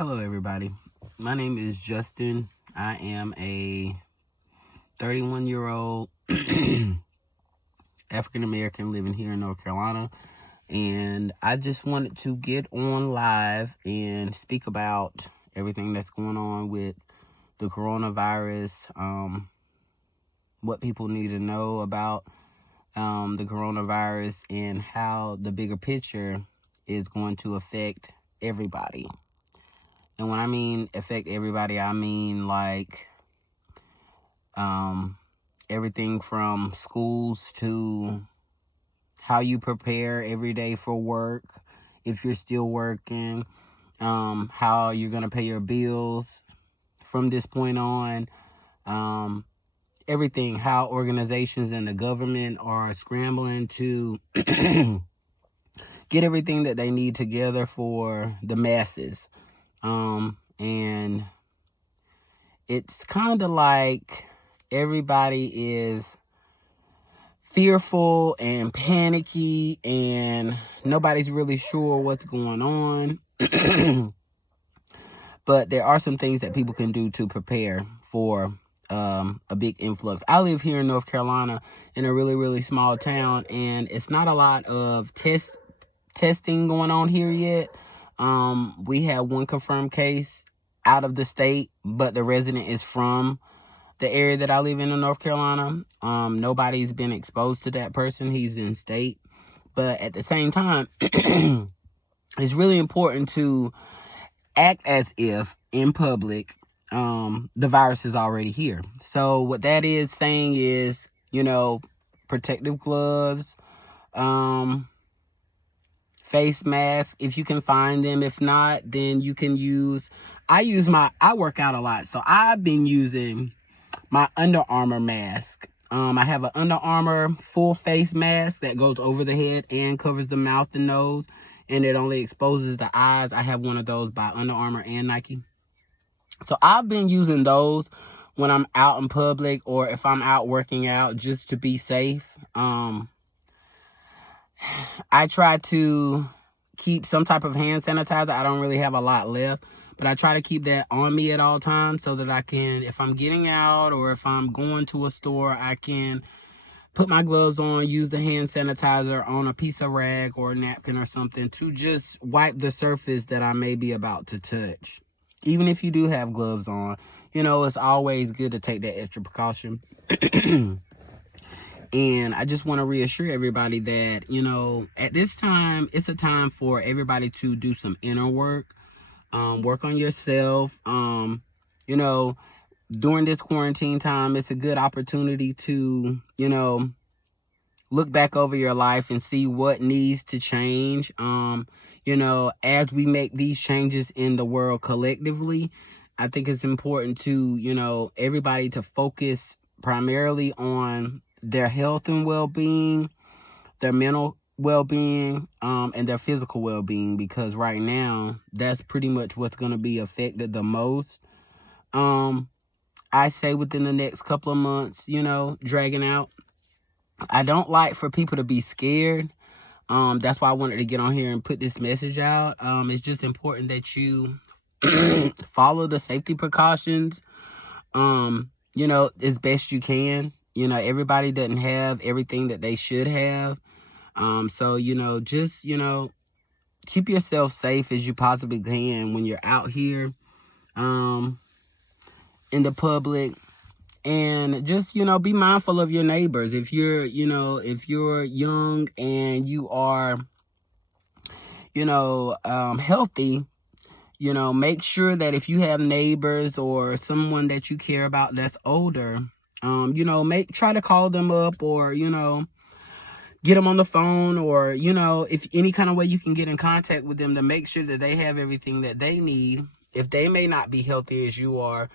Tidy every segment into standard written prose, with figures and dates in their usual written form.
Hello, everybody. My name is Justin. I am a 31-year-old African American living here in North Carolina. And I just wanted to get on live and speak about everything that's going on with the coronavirus, what people need to know about the coronavirus, and how the bigger picture is going to affect everybody. And when I mean affect everybody, I mean like everything from schools to how you prepare every day for work, if you're still working, how you're going to pay your bills from this point on, everything, how organizations and the government are scrambling to get everything that they need together for the masses. And it's kind of like everybody is fearful and panicky and nobody's really sure what's going on. But there are some things that people can do to prepare for a big influx. I live here in North Carolina in a really, really small town, and it's not a lot of testing going on here yet. We have one confirmed case out of the state, but the resident is from the area that I live in North Carolina. Nobody's been exposed to that person. He's in state. But at the same time, it's really important to act as if in public the virus is already here. So what that is saying is, protective gloves, face masks, if you can find them. If not, then you can I work out a lot, so I've been using my Under Armour mask. I have an Under Armour full face mask that goes over the head and covers the mouth and nose, and it only exposes the eyes. I have one of those by Under Armour and Nike. So I've been using those when I'm out in public or if I'm out working out, just to be safe. I try to keep some type of hand sanitizer. I don't really have a lot left, but I try to keep that on me at all times so that I can, if I'm getting out or if I'm going to a store, I can put my gloves on, use the hand sanitizer on a piece of rag or a napkin or something to just wipe the surface that I may be about to touch. Even if you do have gloves on, it's always good to take that extra precaution. And I just want to reassure everybody that, at this time, it's a time for everybody to do some inner work, work on yourself. During this quarantine time, it's a good opportunity to, look back over your life and see what needs to change. As we make these changes in the world collectively, I think it's important to, everybody to focus primarily on their health and well-being, their mental well-being, and their physical well-being, because right now that's pretty much what's going to be affected the most. I say within the next couple of months, dragging out. I don't like for people to be scared. That's why I wanted to get on here and put this message out. It's just important that you follow the safety precautions, as best you can. Everybody doesn't have everything that they should have. So, just, keep yourself safe as you possibly can when you're out here, in the public. And just, be mindful of your neighbors. If you're young and you are, healthy, make sure that if you have neighbors or someone that you care about that's older, try to call them up or, get them on the phone or, if any kind of way you can get in contact with them to make sure that they have everything that they need. If they may not be healthy as you are,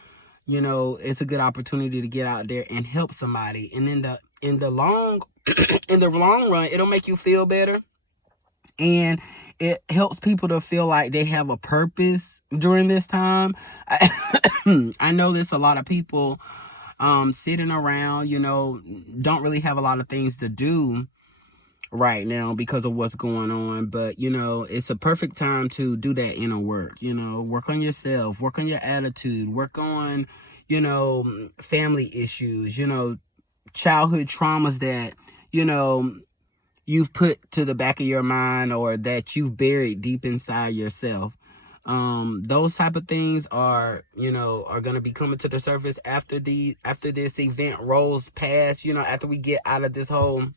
it's a good opportunity to get out there and help somebody. And in the long run, it'll make you feel better. And it helps people to feel like they have a purpose during this time. I know there's a lot of people sitting around, don't really have a lot of things to do. right now because of what's going on. But, you know, it's a perfect time to do that inner work, you know, work on yourself, work on your attitude, work on, you know, family issues, you know, childhood traumas that, you know, you've put to the back of your mind or that you've buried deep inside yourself. Those type of things are, you know, are going to be coming to the surface after this event rolls past, you know, after we get out of this whole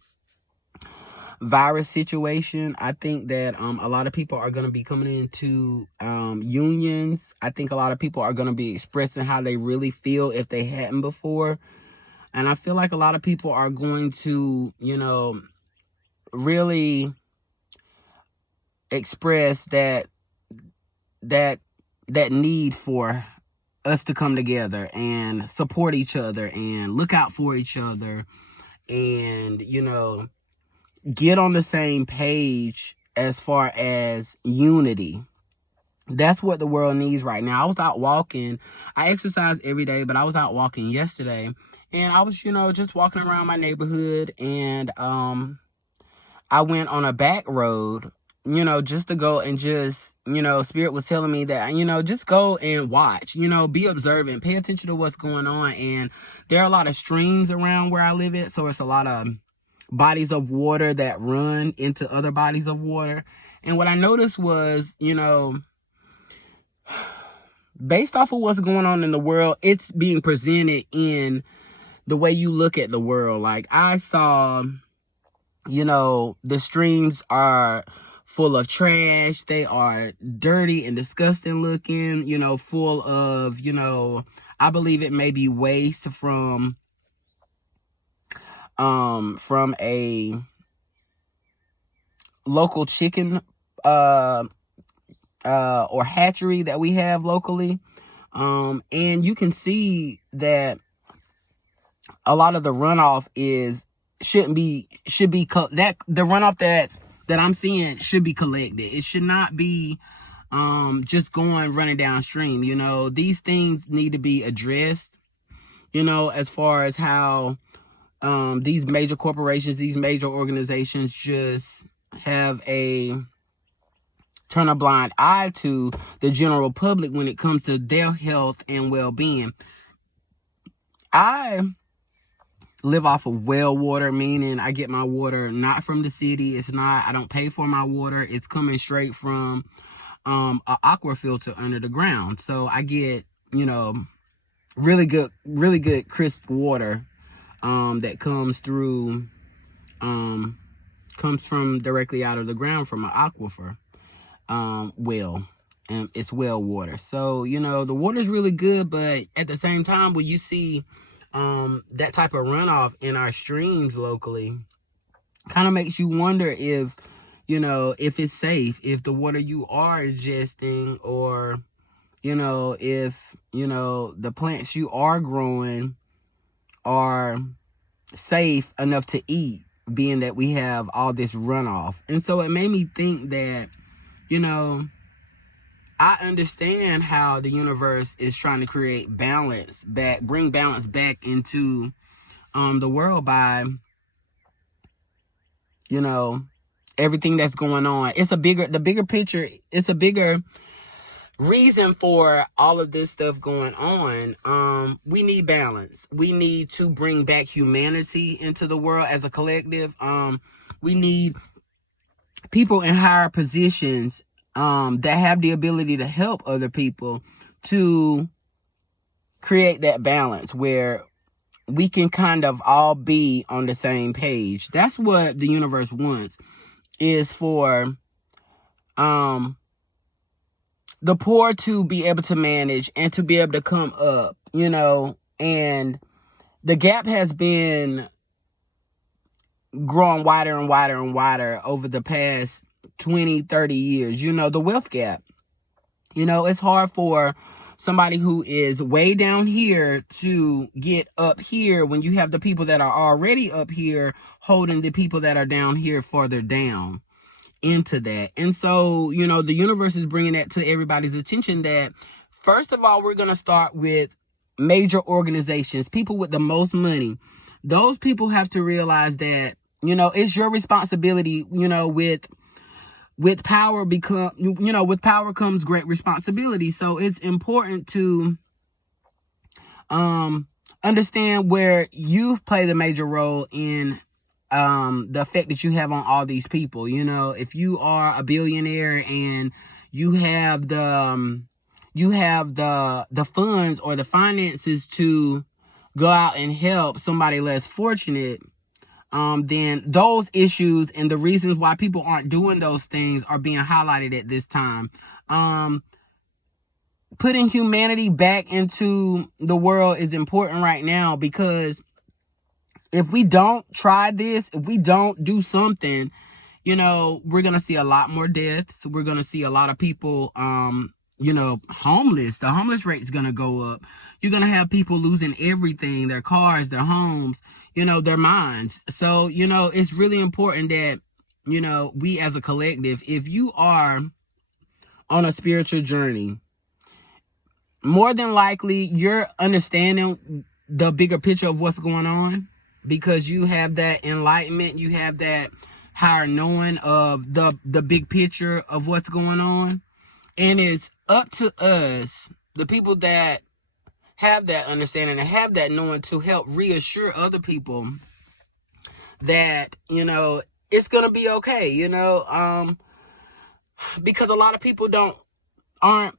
virus situation. I think that a lot of people are going to be coming into unions. I think a lot of people are going to be expressing how they really feel if they hadn't before. And I feel like a lot of people are going to, you know, really express that need for us to come together and support each other and look out for each other and, you know, get on the same page as far as unity. That's what the world needs right now. I was out walking. I exercise every day, but I was out walking yesterday, and I was, you know, just walking around my neighborhood, and I went on a back road, you know, just to go and just, you know, Spirit was telling me that, you know, just go and watch, you know, be observant, pay attention to what's going on. And there are a lot of streams around where I live at, so it's a lot of bodies of water that run into other bodies of water. And what I noticed was, you know, based off of what's going on in the world, it's being presented in the way you look at the world. Like I saw, you know, the streams are full of trash. They are dirty and disgusting looking, you know, full of, you know, I believe it may be waste from a local chicken or hatchery that we have locally. And you can see that a lot of the runoff should be that the runoff that I'm seeing should be collected. It should not be just running downstream. You know, these things need to be addressed, you know, as far as how these major corporations, these major organizations just turn a blind eye to the general public when it comes to their health and well-being. I live off of well water, meaning I get my water not from the city. I don't pay for my water. It's coming straight from an aqua filter under the ground. So I get, you know, really good crisp water that comes from directly out of the ground from an aquifer well. And it's well water. So, you know, the water is really good, but at the same time, when you see that type of runoff in our streams locally, kind of makes you wonder if, you know, if it's safe, if the water you are ingesting, or, you know, if, you know, the plants you are growing are safe enough to eat, being that we have all this runoff. And so it made me think that, you know, I understand how the universe is trying to create balance back, bring balance back into the world by, you know, everything that's going on. The bigger picture, it's a bigger reason for all of this stuff going on. We need balance. We need to bring back humanity into the world as a collective. We need people in higher positions that have the ability to help other people to create that balance where we can kind of all be on the same page. That's what the universe wants, is for the poor to be able to manage and to be able to come up, you know. And the gap has been growing wider and wider and wider over the past 20, 30 years. You know, the wealth gap. You know, it's hard for somebody who is way down here to get up here when you have the people that are already up here holding the people that are down here farther down into that. And so, you know, the universe is bringing that to everybody's attention that, first of all, we're going to start with major organizations, people with the most money. Those people have to realize that it's your responsibility, with power with power comes great responsibility. So it's important to understand where you play the major role in the effect that you have on all these people. If you are a billionaire and you have the funds or the finances to go out and help somebody less fortunate, then those issues and the reasons why people aren't doing those things are being highlighted at this time. Putting humanity back into the world is important right now, because if we don't try this, if we don't do something, we're going to see a lot more deaths. We're going to see a lot of people, homeless. The homeless rate is going to go up. You're going to have people losing everything, their cars, their homes, their minds. So, it's really important that, we as a collective, if you are on a spiritual journey, more than likely you're understanding the bigger picture of what's going on, because you have that enlightenment, you have that higher knowing of the big picture of what's going on. And it's up to us, the people that have that understanding and have that knowing, to help reassure other people that, it's gonna be okay, because a lot of people aren't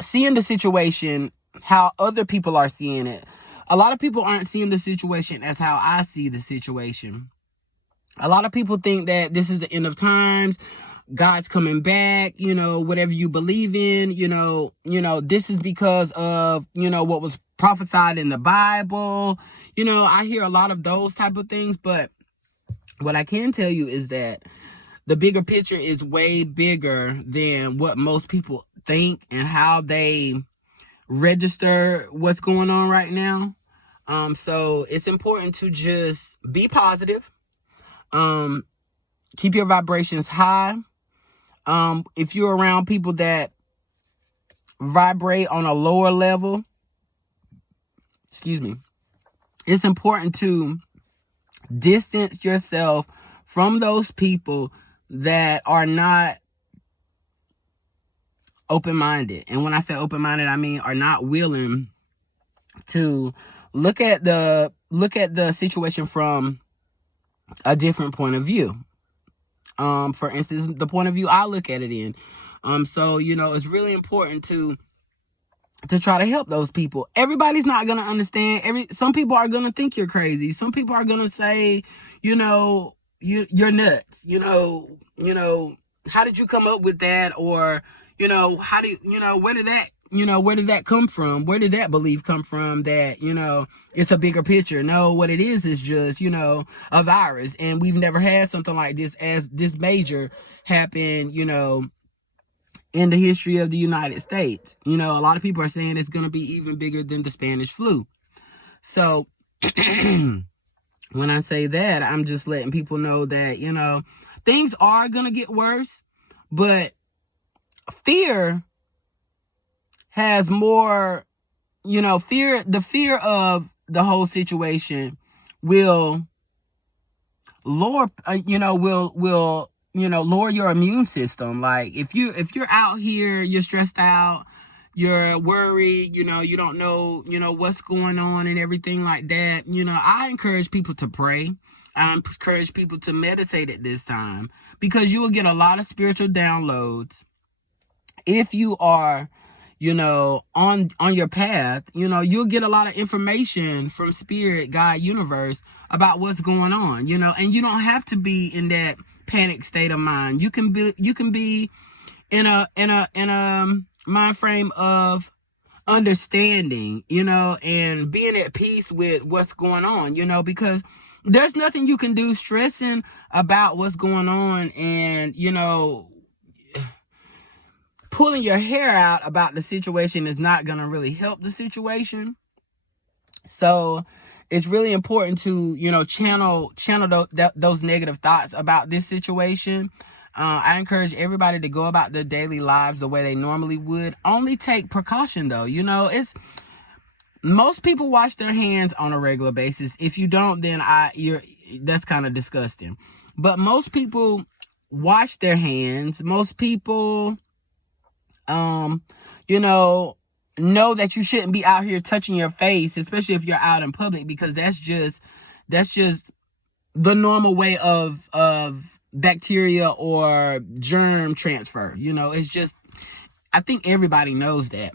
seeing the situation how other people are seeing it. A lot of people aren't seeing the situation as how I see the situation. A lot of people think that this is the end of times, God's coming back, whatever you believe in, this is because of, what was prophesied in the Bible. I hear a lot of those type of things, but what I can tell you is that the bigger picture is way bigger than what most people think and how they register what's going on right now. So it's important to just be positive. Keep your vibrations high. If you're around people that vibrate on a lower level, it's important to distance yourself from those people that are not open-minded. And when I say open-minded, I mean are not willing to look at the situation from a different point of view. For instance, the point of view I look at it in. So, it's really important to try to help those people. Everybody's not going to understand. Some people are going to think you're crazy. Some people are going to say, you're nuts. How did you come up with that? Or, how do where did that come from? Where did that belief come from that, it's a bigger picture? No, what it is just, a virus. And we've never had something like this as this major happen, in the history of the United States. A lot of people are saying it's going to be even bigger than the Spanish flu. So when I say that, I'm just letting people know that, things are going to get worse, but fear has more, the fear of the whole situation will lower, lower your immune system. Like if you're out here, you're stressed out, you're worried, you don't know, what's going on and everything like that. I encourage people to pray. I encourage people to meditate at this time, because you will get a lot of spiritual downloads if you are, on your path. You'll get a lot of information from spirit, God, universe about what's going on, and you don't have to be in that panic state of mind. You can be in a mind frame of understanding, and being at peace with what's going on, because there's nothing you can do stressing about what's going on and, pulling your hair out about the situation is not going to really help the situation. So it's really important to, channel those negative thoughts about this situation. I encourage everybody to go about their daily lives the way they normally would. Only take precaution though. Most people wash their hands on a regular basis. If you don't, then that's kind of disgusting. But most people wash their hands. Most people, you know that you shouldn't be out here touching your face, especially if you're out in public, because that's just the normal way of bacteria or germ transfer. It's just, I think everybody knows that.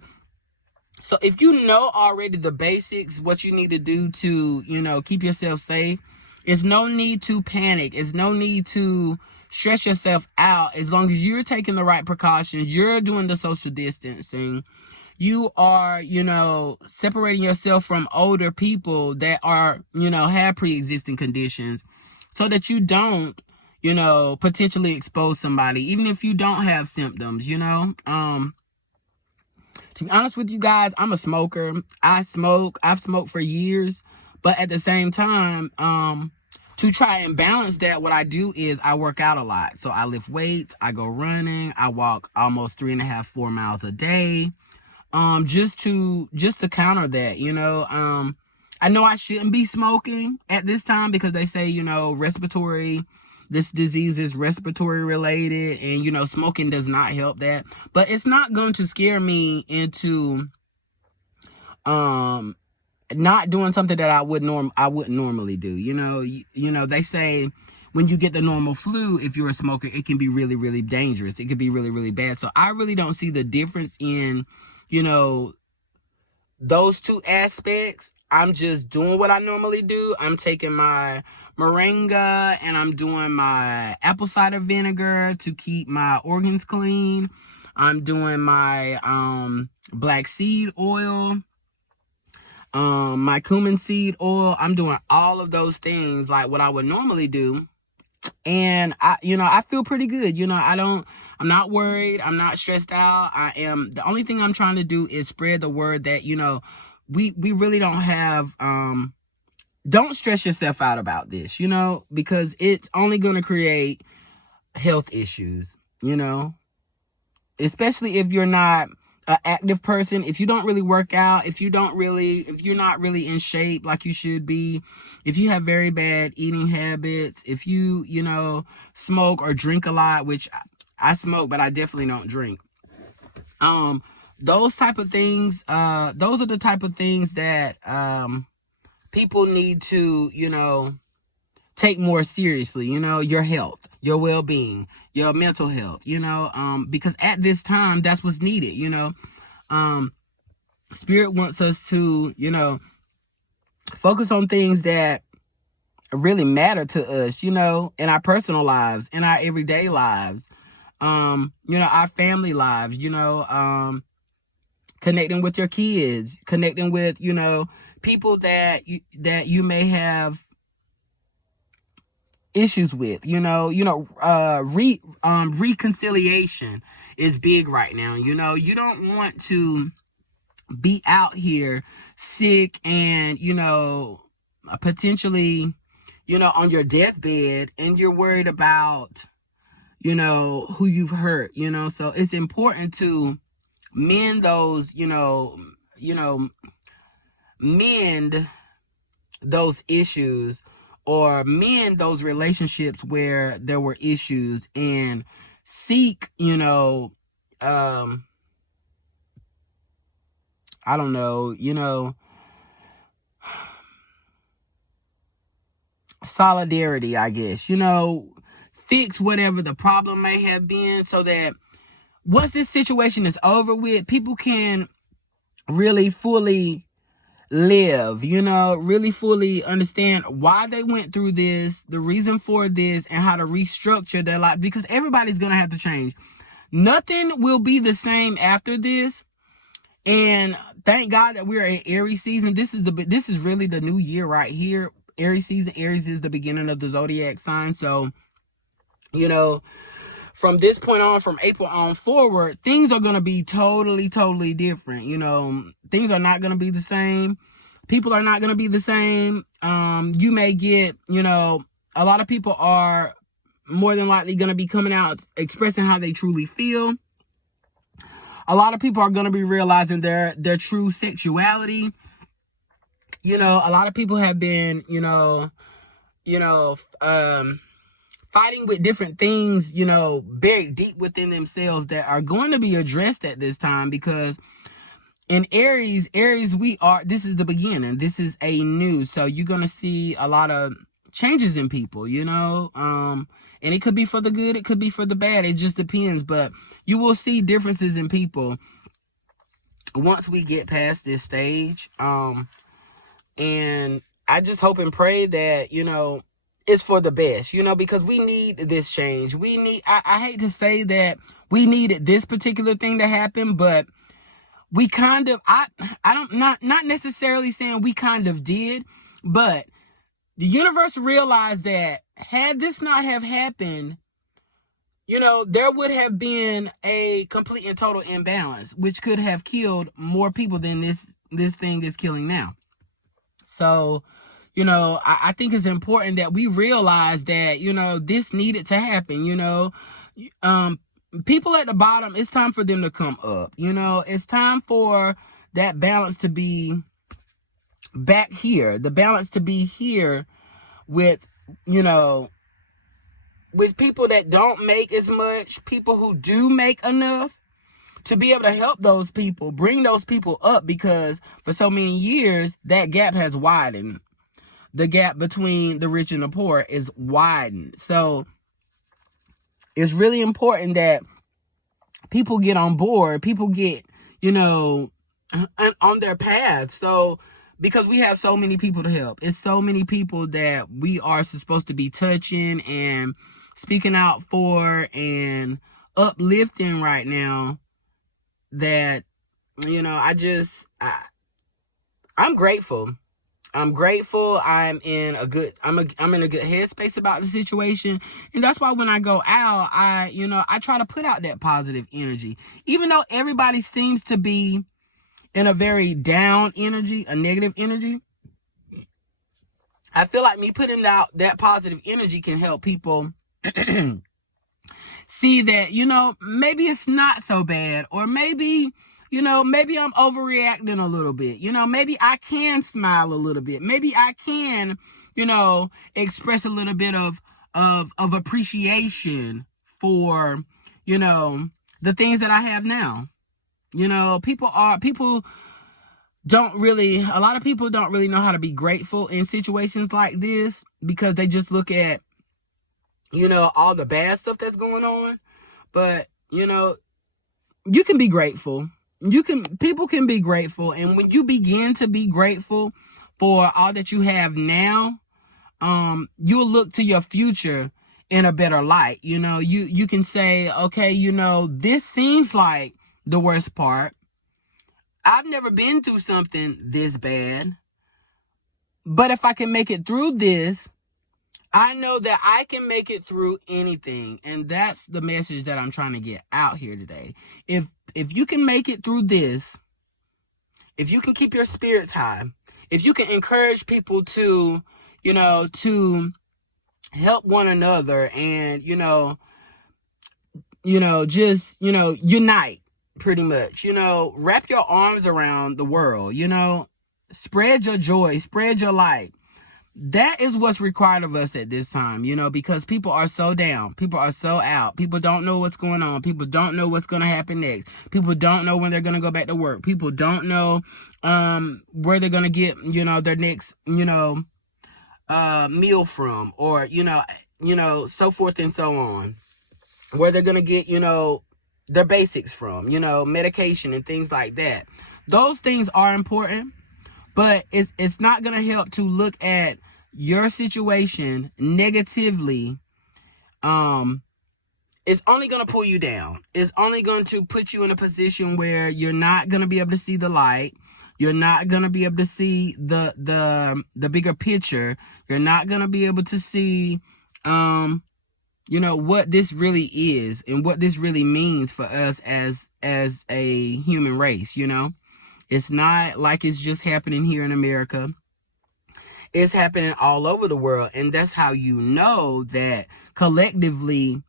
So if you know already the basics, what you need to do to, keep yourself safe, it's no need to panic. It's no need to stress yourself out. As long as you're taking the right precautions, you're doing the social distancing, you are, separating yourself from older people that are, have pre-existing conditions, so that you don't, potentially expose somebody, even if you don't have symptoms. To be honest with you guys, I'm a smoker. I've smoked for years, but at the same time, to try and balance that, what I do is I work out a lot. So I lift weights, I go running, I walk almost 3.5-4 miles a day. Just to counter that. I know I shouldn't be smoking at this time, because they say, this disease is respiratory related, and smoking does not help that. But it's not going to scare me into not doing something that I wouldn't normally do. They say when you get the normal flu, if you're a smoker, it can be really, really dangerous. It could be really, really bad. So I really don't see the difference in, those two aspects. I'm just doing what I normally do. I'm taking my moringa and I'm doing my apple cider vinegar to keep my organs clean. I'm doing my black seed oil, my cumin seed oil. I'm doing all of those things like what I would normally do. And I feel pretty good. I'm not worried. I'm not stressed out. The only thing I'm trying to do is spread the word that, we really don't have, don't stress yourself out about this, because it's only going to create health issues, especially if you're not an active person, if you don't really work out, if you're not really in shape like you should be, if you have very bad eating habits, if you, smoke or drink a lot, which I smoke, but I definitely don't drink. Those type of things, those are the type of things that, people need to, take more seriously, your health, your well-being, your mental health, because at this time, that's what's needed. Spirit wants us to, focus on things that really matter to us, in our personal lives, in our everyday lives, our family lives, connecting with your kids, connecting with, people that you may have issues with, reconciliation is big right now. You don't want to be out here sick and, potentially, on your deathbed, and you're worried about, who you've hurt, so it's important to mend those, mend those issues, or mend those relationships where there were issues, and seek, I don't know, solidarity, I guess, fix whatever the problem may have been, so that once this situation is over with, people can really fully live, really fully understand why they went through this, the reason for this, and how to restructure their life, because everybody's going to have to change. Nothing will be the same after this. And thank God that we're in Aries season. This is really the new year right here. Aries season. Aries is the beginning of the zodiac sign. So, from this point on, from April on forward, things are going to be totally, totally different. Things are not going to be the same. People are not going to be the same. You may get, a lot of people are more than likely going to be coming out expressing how they truly feel. A lot of people are going to be realizing their true sexuality. A lot of people have been, you know, fighting with different things, you know, buried deep within themselves that are going to be addressed at this time, because in Aries, this is the beginning. This is a new. So you're going to see a lot of changes in people, you know, and it could be for the good, it could be for the bad. It just depends. But you will see differences in people once we get past this stage. And I just hope and pray that, you know, it's for the best, you know, because we need this change. We need, I hate to say that we needed this particular thing to happen, but we kind of, I don't, not necessarily saying we kind of did, but the universe realized that had this not have happened, you know, there would have been a complete and total imbalance, which could have killed more people than this thing is killing now. So, you know, I think it's important that we realize that, you know, this needed to happen, you know. People at the bottom, it's time for them to come up, you know. It's time for that balance to be back here, the balance to be here with, you know, with people that don't make as much, people who do make enough, to be able to help those people, bring those people up, because for so many years, that gap has widened. The gap between the rich and the poor is widened. So it's really important that people get on board, people get, you know, on their path. So, because we have so many people to help. It's so many people that we are supposed to be touching and speaking out for and uplifting right now, that, you know, I'm grateful. I'm grateful. I'm in a good headspace about the situation. And that's why when I go out, I try to put out that positive energy. Even though everybody seems to be in a very down energy, a negative energy, I feel like me putting out that positive energy can help people see that, you know, maybe it's not so bad, or maybe, you know, maybe I'm overreacting a little bit. You know, maybe I can smile a little bit. Maybe I can, you know, express a little bit of appreciation for, you know, the things that I have now. You know, a lot of people don't really know how to be grateful in situations like this, because they just look at, you know, all the bad stuff that's going on. But, you know, you can be grateful. People can be grateful. And when you begin to be grateful for all that you have now, you'll look to your future in a better light. You know, you can say, okay, you know, this seems like the worst part. I've never been through something this bad, but if I can make it through this, I know that I can make it through anything. And that's the message that I'm trying to get out here today. If you can make it through this, if you can keep your spirits high, if you can encourage people to, you know, to help one another and, just, unite, pretty much, wrap your arms around the world, spread your joy, spread your light. That is what's required of us at this time, because people are so down. People are so out. People don't know what's going on. People don't know what's going to happen next. People don't know when they're going to go back to work. People don't know where they're going to get, their next, meal from, or, so forth and so on. Where they're going to get, their basics from, medication and things like that. Those things are important. But it's not going to help to look at your situation negatively. It's only going to pull you down. It's only going to put you in a position where you're not going to be able to see the light. You're not going to be able to see the bigger picture. You're not going to be able to see, what this really is and what this really means for us as a human race, It's not like it's just happening here in America. It's happening all over the world. And that's how you know that collectively,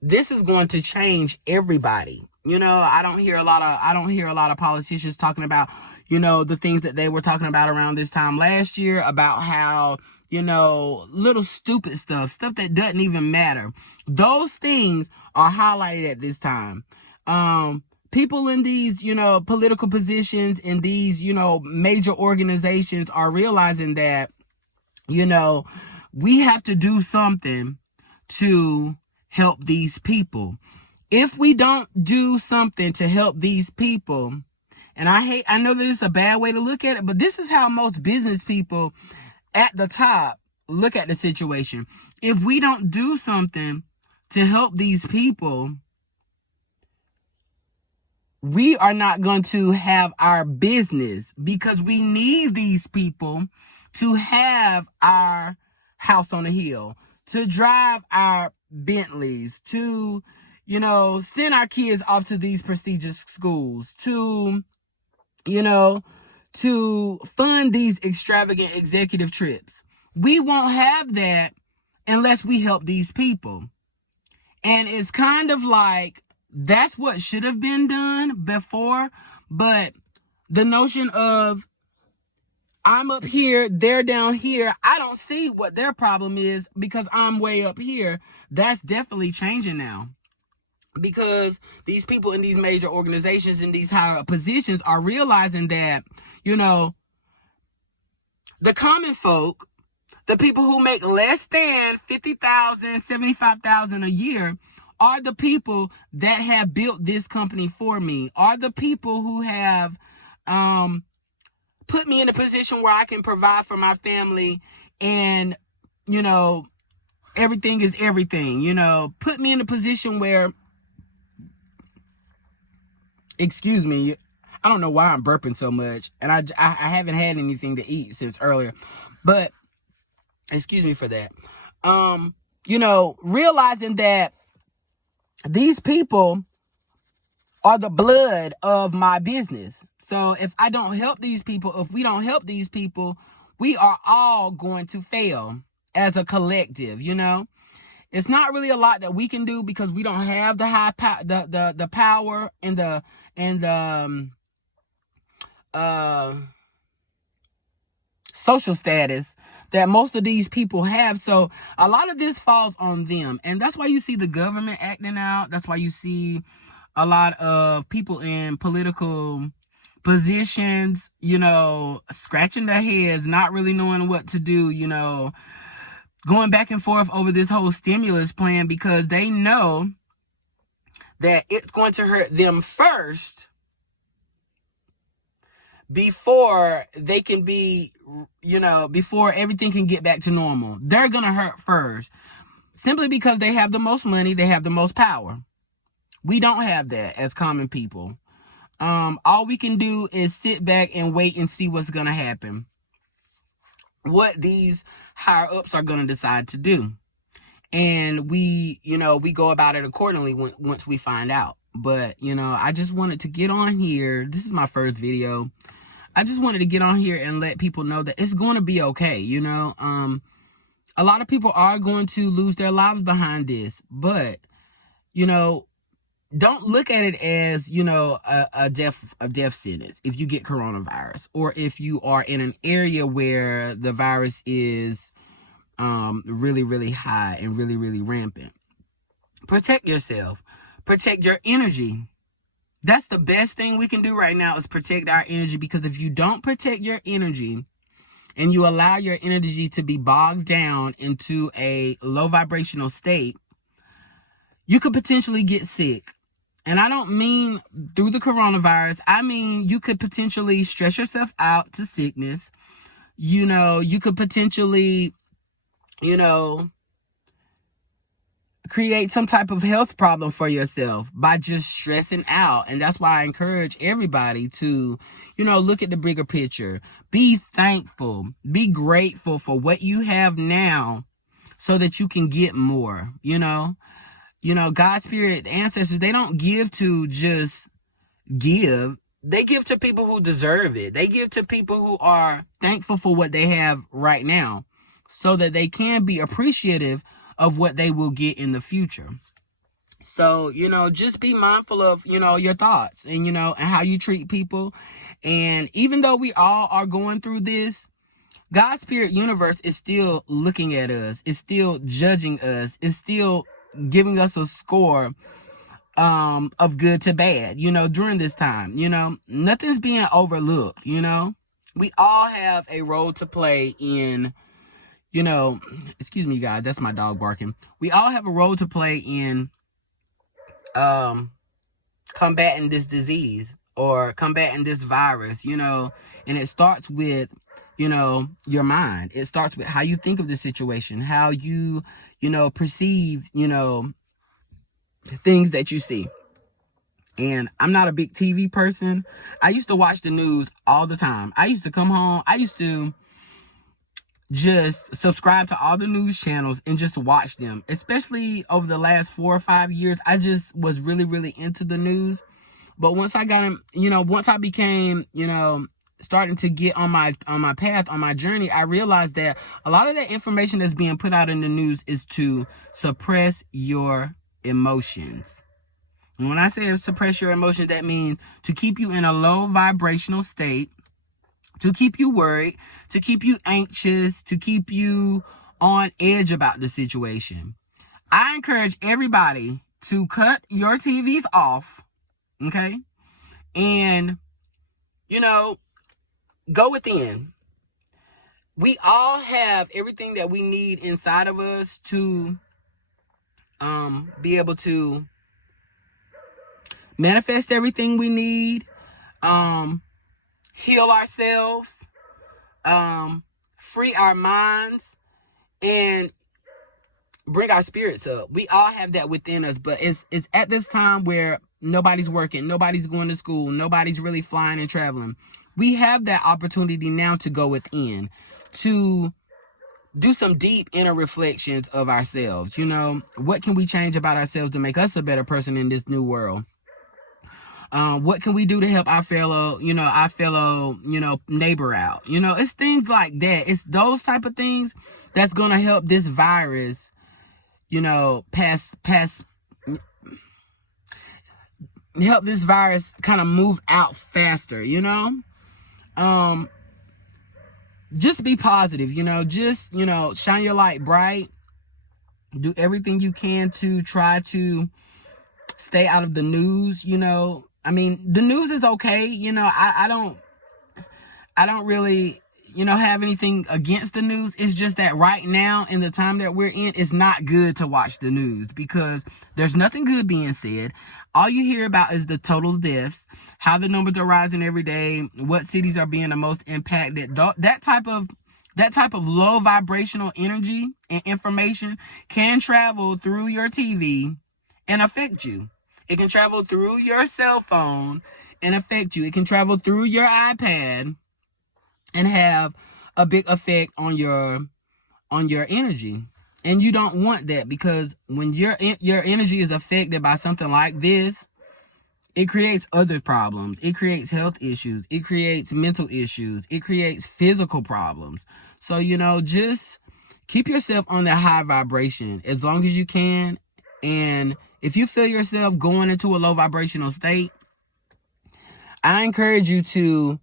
this is going to change everybody. I don't hear a lot of politicians talking about, the things that they were talking about around this time last year, about how, little stupid stuff that doesn't even matter. Those things are highlighted at this time. People in these, political positions in these, major organizations are realizing that, we have to do something to help these people. If we don't do something to help these people, and I know that it's a bad way to look at it, but this is how most business people at the top look at the situation. If we don't do something to help these people, we are not going to have our business, because we need these people to have our house on the hill, to drive our Bentleys, to, send our kids off to these prestigious schools, to, to fund these extravagant executive trips. We won't have that unless we help these people. And it's kind of like, that's what should have been done before. But the notion of, I'm up here, they're down here, I don't see what their problem is because I'm way up here. That's definitely changing now. Because these people in these major organizations, in these higher positions, are realizing that, the common folk, the people who make less than $50,000, $75,000 a year, are the people that have built this company for me, are the people who have put me in a position where I can provide for my family, and, everything is everything, put me in a position where, excuse me, I don't know why I'm burping so much, and I haven't had anything to eat since earlier, but excuse me for that. Realizing that these people are the blood of my business. So if I don't help these people, if we don't help these people, we are all going to fail as a collective, It's not really a lot that we can do because we don't have the the power and the social status that most of these people have. So a lot of this falls on them. And that's why you see the government acting out. That's why you see a lot of people in political positions, scratching their heads, not really knowing what to do, going back and forth over this whole stimulus plan, because they know that it's going to hurt them first before they can be, before everything can get back to normal. They're going to hurt first, simply because they have the most money, they have the most power. We don't have that as common people. All we can do is sit back and wait and see what's going to happen, what these higher ups are going to decide to do. And we go about it accordingly once we find out. But, I just wanted to get on here. This is my first video. I just wanted to get on here and let people know that it's going to be okay. A lot of people are going to lose their lives behind this, but, don't look at it as, a death sentence if you get coronavirus, or if you are in an area where the virus is really, really high and really, really rampant. Protect yourself. Protect your energy. That's the best thing we can do right now, is protect our energy, because if you don't protect your energy and you allow your energy to be bogged down into a low vibrational state, you could potentially get sick. And I don't mean through the coronavirus. I mean, you could potentially stress yourself out to sickness. You could potentially, create some type of health problem for yourself by just stressing out. And that's why I encourage everybody to, look at the bigger picture. Be thankful. Be grateful for what you have now so that you can get more, God's spirit, the ancestors, they don't give to just give. They give to people who deserve it. They give to people who are thankful for what they have right now, so that they can be appreciative of what they will get in the future. So, just be mindful of, your thoughts and, and how you treat people. And even though we all are going through this, God's spirit universe is still looking at us. It's still judging us. It's still giving us a score of good to bad, during this time. Nothing's being overlooked. We all have a role to play in, excuse me guys, that's my dog barking. We all have a role to play in combating this disease or combating this virus, and it starts with, your mind. It starts with how you think of the situation, how you, perceive, things that you see. And I'm not a big TV person. I used to watch the news all the time. I used to come home. I used to just subscribe to all the news channels and just watch them. Especially over the last 4 or 5 years, I just was really, really into the news. But once I got once I became, starting to get on my path, on my journey, I realized that a lot of that information that's being put out in the news is to suppress your emotions. And when I say suppress your emotions, that means to keep you in a low vibrational state, to keep you worried, to keep you anxious, to keep you on edge about the situation. I encourage everybody to cut your TVs off, okay? And, go within. We all have everything that we need inside of us to be able to manifest everything we need, heal ourselves, free our minds, and bring our spirits up. We all have that within us, but it's at this time where nobody's working, nobody's going to school, nobody's really flying and traveling. We have that opportunity now to go within, to do some deep inner reflections of ourselves. What can we change about ourselves to make us a better person in this new world? What can we do to help our fellow neighbor out? It's things like that. It's those type of things that's going to help this virus, help this virus kind of move out faster, just be positive, just, shine your light bright, do everything you can to try to stay out of the news. I mean, the news is okay. I don't really, have anything against the news. It's just that right now, in the time that we're in, it's not good to watch the news because there's nothing good being said. All you hear about is the total deaths, how the numbers are rising every day, what cities are being the most impacted. That type of low vibrational energy and information can travel through your TV and affect you. It can travel through your cell phone and affect you. It can travel through your iPad and have a big effect on your energy. And you don't want that, because when your energy is affected by something like this, it creates other problems. It creates health issues. It creates mental issues. It creates physical problems. So, just keep yourself on that high vibration as long as you can. And if you feel yourself going into a low vibrational state, I encourage you to,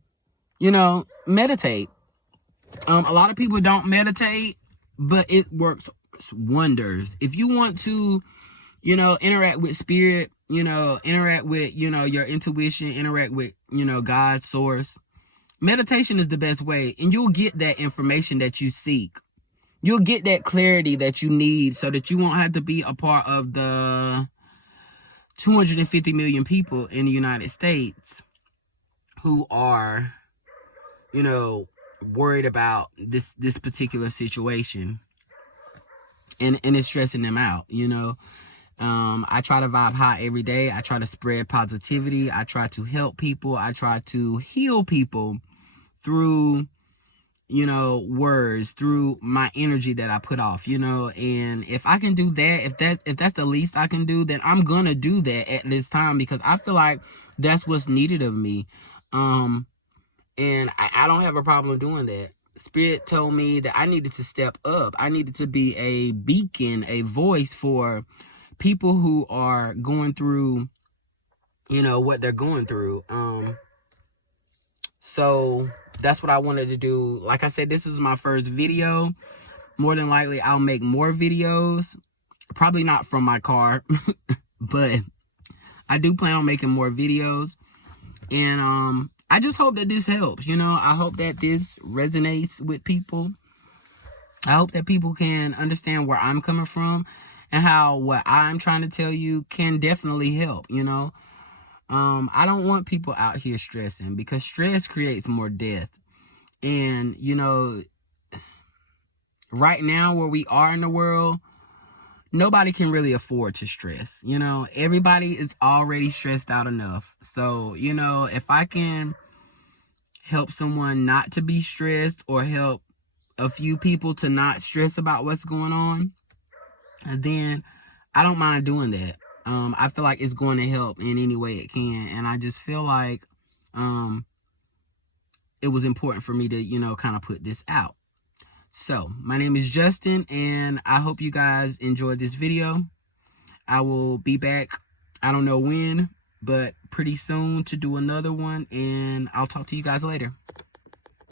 meditate. A lot of people don't meditate, but it works wonders. If you want to, interact with spirit, interact with, your intuition, interact with, God's source, meditation is the best way. And you'll get that information that you seek. You'll get that clarity that you need so that you won't have to be a part of the 250 million people in the United States who are, worried about this particular situation, and it's stressing them out. I try to vibe high every day. I try to spread positivity. I try to help people. I try to heal people through, words, through my energy that I put off, and if I can do that, if that's the least I can do, then I'm gonna do that at this time, because I feel like that's what's needed of me. And I don't have a problem doing that. Spirit told me that I needed to step up. I needed to be a beacon, a voice for people who are going through, what they're going through. So that's what I wanted to do. Like I said, this is my first video. More than likely, I'll make more videos. Probably not from my car, but I do plan on making more videos. And I just hope that this helps. You know, I hope that this resonates with people. I hope that people can understand where I'm coming from and how what I'm trying to tell you can definitely help, you know. I don't want people out here stressing, because stress creates more death. And, you know, right now where we are in the world, nobody can really afford to stress. You know, everybody is already stressed out enough. So, you know, if I can help someone not to be stressed, or help a few people to not stress about what's going on, then I don't mind doing that. I feel like it's going to help in any way it can. And I just feel like it was important for me to, you know, kind of put this out. So my name is Justin, and I hope you guys enjoyed this video. I will be back, I don't know when, but pretty soon, to do another one, and I'll talk to you guys later.